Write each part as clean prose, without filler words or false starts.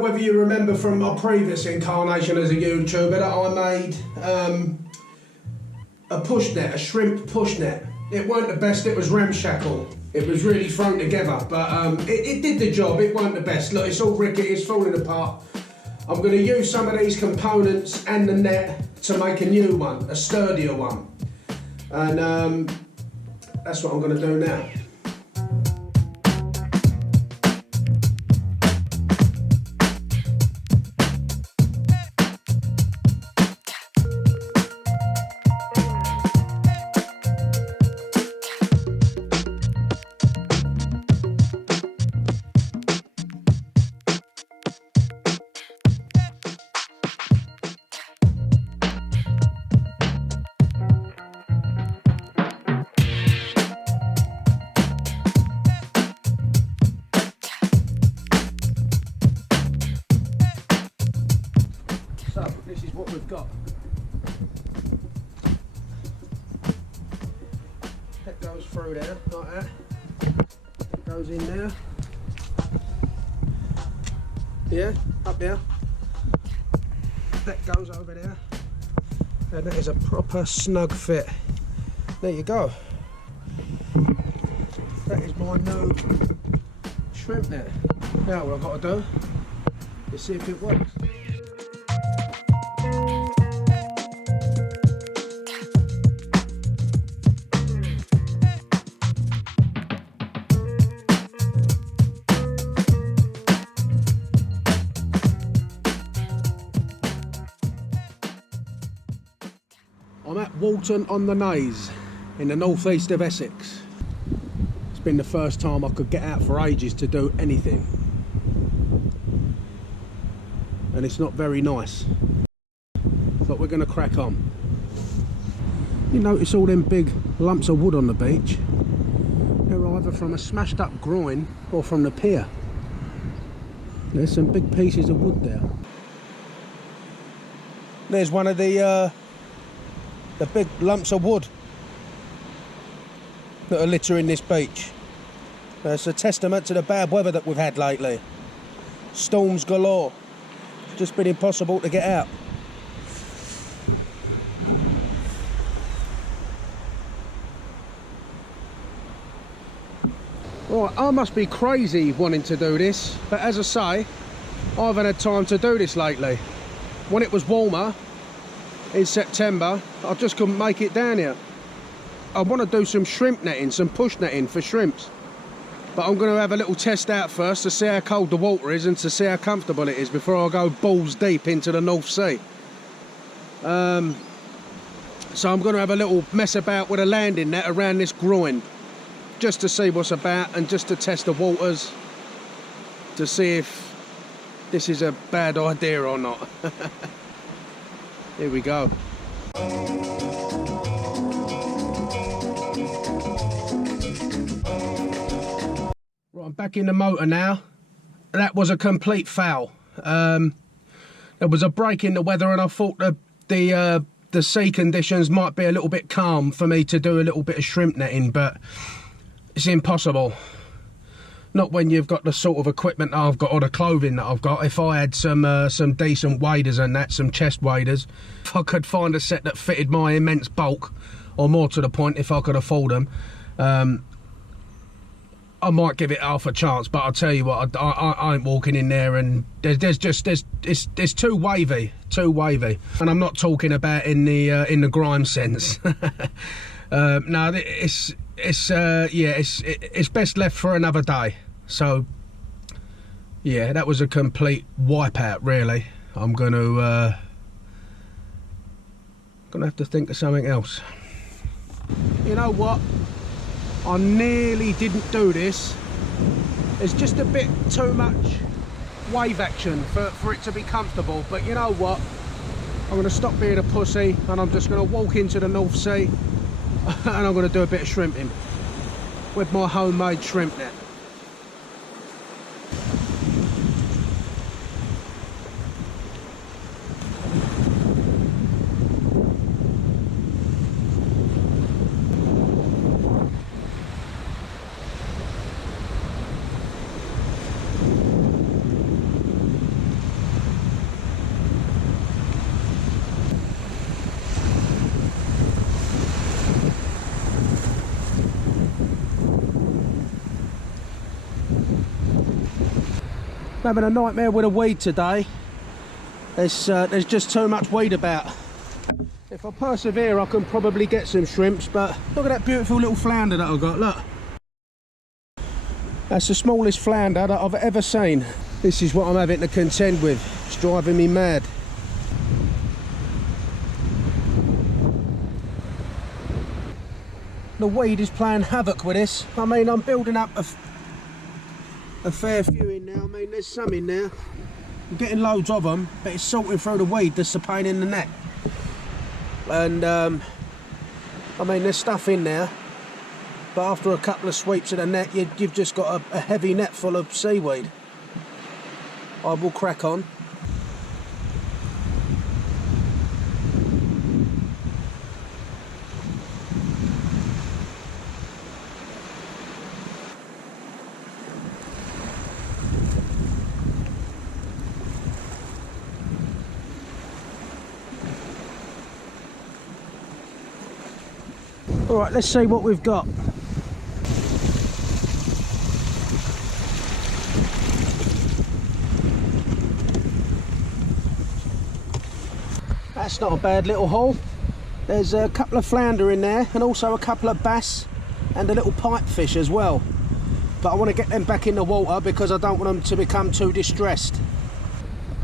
whether you remember from my previous incarnation as a YouTuber that I made a pushnet, a shrimp pushnet. It weren't the best, it was ramshackle. It was really thrown together, but it did the job. It weren't the best. Look, it's all rickety, it's falling apart. I'm going to use some of these components and the net to make a new one, a sturdier one. And that's what I'm going to do now. This is what we've got. That goes through there, like that. That goes in there. Yeah, up there. That goes over there. And that is a proper snug fit. There you go. That is my new shrimp net. Now what I've got to do is see if it works. I'm at Walton on the Naze in the northeast of Essex. It's been the first time I could get out for ages to do anything. And it's not very nice. But we're going to crack on. You notice all them big lumps of wood on the beach? They're either from a smashed up groin or from the pier. There's some big pieces of wood there. There's one of the big lumps of wood that are littering this beach. It's a testament to the bad weather that we've had lately. Storms galore. It's just been impossible to get out. Right, I must be crazy wanting to do this, but as I say, I haven't had time to do this lately. When it was warmer, in September, I just couldn't make it down here. I want to do some shrimp netting, some push netting for shrimps. But I'm going to have a little test out first to see how cold the water is and to see how comfortable it is before I go balls deep into the North Sea. So I'm going to have a little mess about with a landing net around this groin, just to see what's about and just to test the waters, to see if this is a bad idea or not. Here we go. Right, I'm back in the motor now. That was a complete foul. There was a break in the weather and I thought the sea conditions might be a little bit calm for me to do a little bit of shrimp netting, but it's impossible. Not when you've got the sort of equipment that I've got or the clothing that I've got. If I had some decent waders and that, some chest waders, if I could find a set that fitted my immense bulk, or more to the point, if I could afford them, I might give it half a chance. But I'll tell you what, I ain't walking in there, and it's too wavy, and I'm not talking about in the grime sense. No, it's best left for another day. So yeah, that was a complete wipeout, really. I'm gonna have to think of something else. You know what, I nearly didn't do this. There's just a bit too much wave action for it to be comfortable, but you know what, I'm gonna stop being a pussy and I'm just gonna walk into the North Sea and I'm going to do a bit of shrimping with my homemade shrimp net. Having a nightmare with a weed today. There's just too much weed about. If I persevere, I can probably get some shrimps, but look at that beautiful little flounder that I've got, look. That's the smallest flounder that I've ever seen. This is what I'm having to contend with. It's driving me mad. The weed is playing havoc with this. I mean, I'm building up a fair few in now. I mean, there's some in there. I'm getting loads of them, but it's sorting through the weed that's the pain in the neck. And I mean, there's stuff in there, but after a couple of sweeps of the net, you've just got a heavy net full of seaweed. I will crack on. All right, let's see what we've got. That's not a bad little haul. There's a couple of flounder in there and also a couple of bass and a little pipefish as well. But I want to get them back in the water because I don't want them to become too distressed.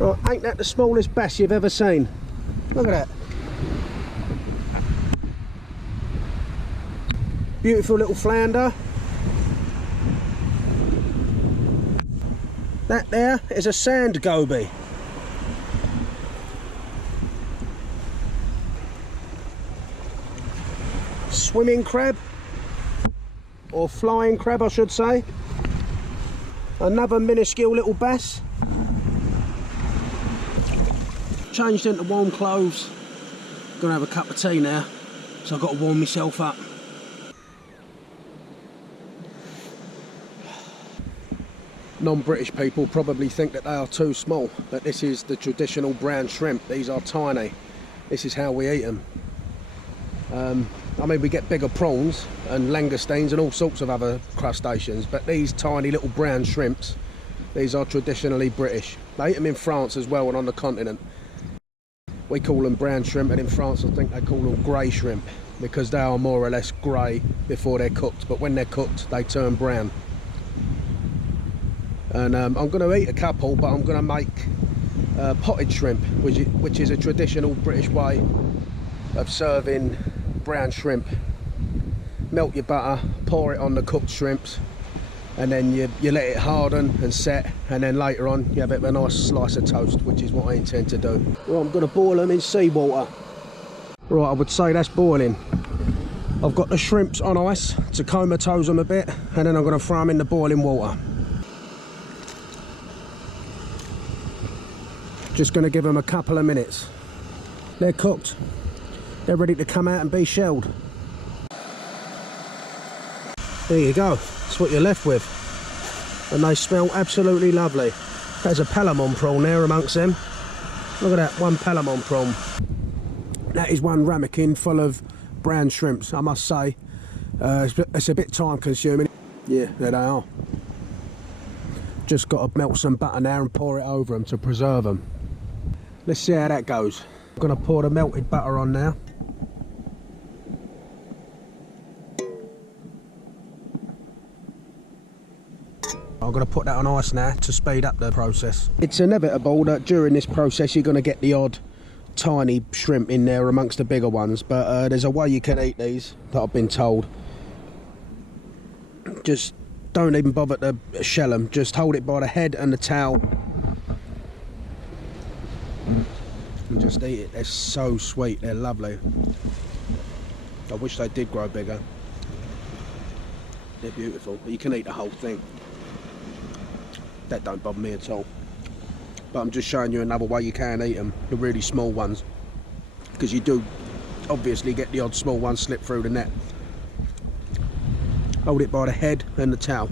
Right, ain't that the smallest bass you've ever seen? Look at that. Beautiful little flounder. That there is a sand goby. Swimming crab, or flying crab I should say. Another minuscule little bass. Changed into warm clothes. Gonna have a cup of tea now, so I've got to warm myself up. Non-British people probably think that they are too small, but this is the traditional brown shrimp. These are tiny. This is how we eat them. I mean, we get bigger prawns and langoustines and all sorts of other crustaceans, but these tiny little brown shrimps, these are traditionally British. They eat them in France as well and on the continent. We call them brown shrimp, and in France I think they call them grey shrimp because they are more or less grey before they're cooked, but when they're cooked they turn brown. And I'm going to eat a couple, but I'm going to make potted shrimp, which is a traditional British way of serving brown shrimp. Melt your butter, pour it on the cooked shrimps, and then you let it harden and set, and then later on you have a nice slice of toast, which is what I intend to do. Well, I'm going to boil them in seawater. Right, I would say that's boiling. I've got the shrimps on ice to comatose them a bit, and then I'm going to throw them in the boiling water. Just going to give them a couple of minutes. They're cooked. They're ready to come out and be shelled. There you go. That's what you're left with. And they smell absolutely lovely. There's a palamon prawn there amongst them. Look at that, one palamon prawn. That is one ramekin full of brown shrimps, I must say. It's a bit time consuming. Yeah, there they are. Just got to melt some butter now and pour it over them to preserve them. Let's see how that goes. I'm going to pour the melted butter on now. I'm going to put that on ice now to speed up the process. It's inevitable that during this process you're going to get the odd tiny shrimp in there amongst the bigger ones, but there's a way you can eat these that I've been told. Just don't even bother to shell them, just hold it by the head and the towel and just eat it. They're so sweet, they're lovely. I wish they did grow bigger. They're beautiful, but you can eat the whole thing. That don't bother me at all. But I'm just showing you another way you can eat them, the really small ones, because you do obviously get the odd small one slip through the net. Hold it by the head and the towel.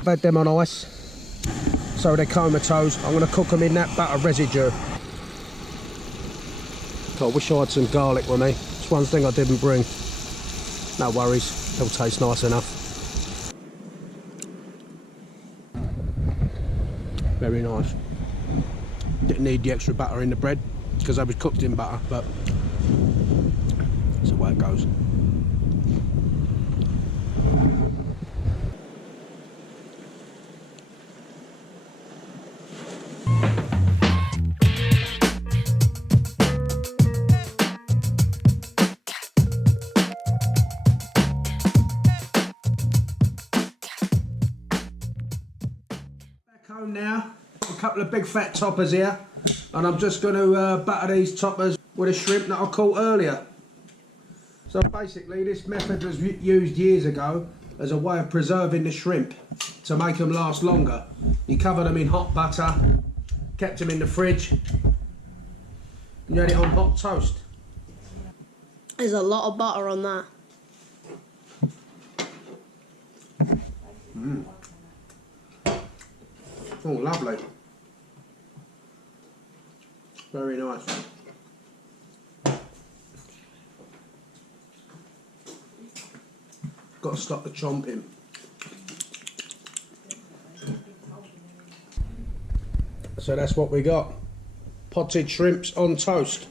I've had them on ice, so they're comatose. I'm going to cook them in that butter residue. God, I wish I had some garlic with me. It's one thing I didn't bring. No worries, it'll taste nice enough. Very nice. Didn't need the extra butter in the bread because I was cooked in butter, but that's the way it goes. Home now, a couple of big fat toppers here, and I'm just going to butter these toppers with a shrimp that I caught earlier. So basically this method was used years ago as a way of preserving the shrimp to make them last longer. You covered them in hot butter, kept them in the fridge, and you had it on hot toast. There's a lot of butter on that. Mm. Oh, lovely. Very nice. Got to stop the chomping. So that's what we got. Potted shrimps on toast.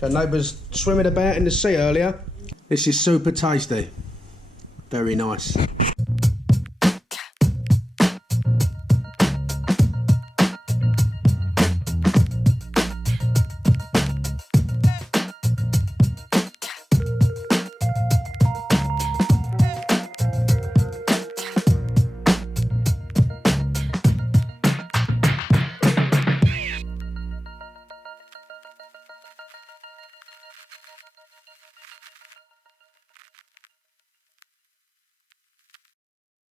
The neighbours swimming about in the sea earlier. This is super tasty. Very nice.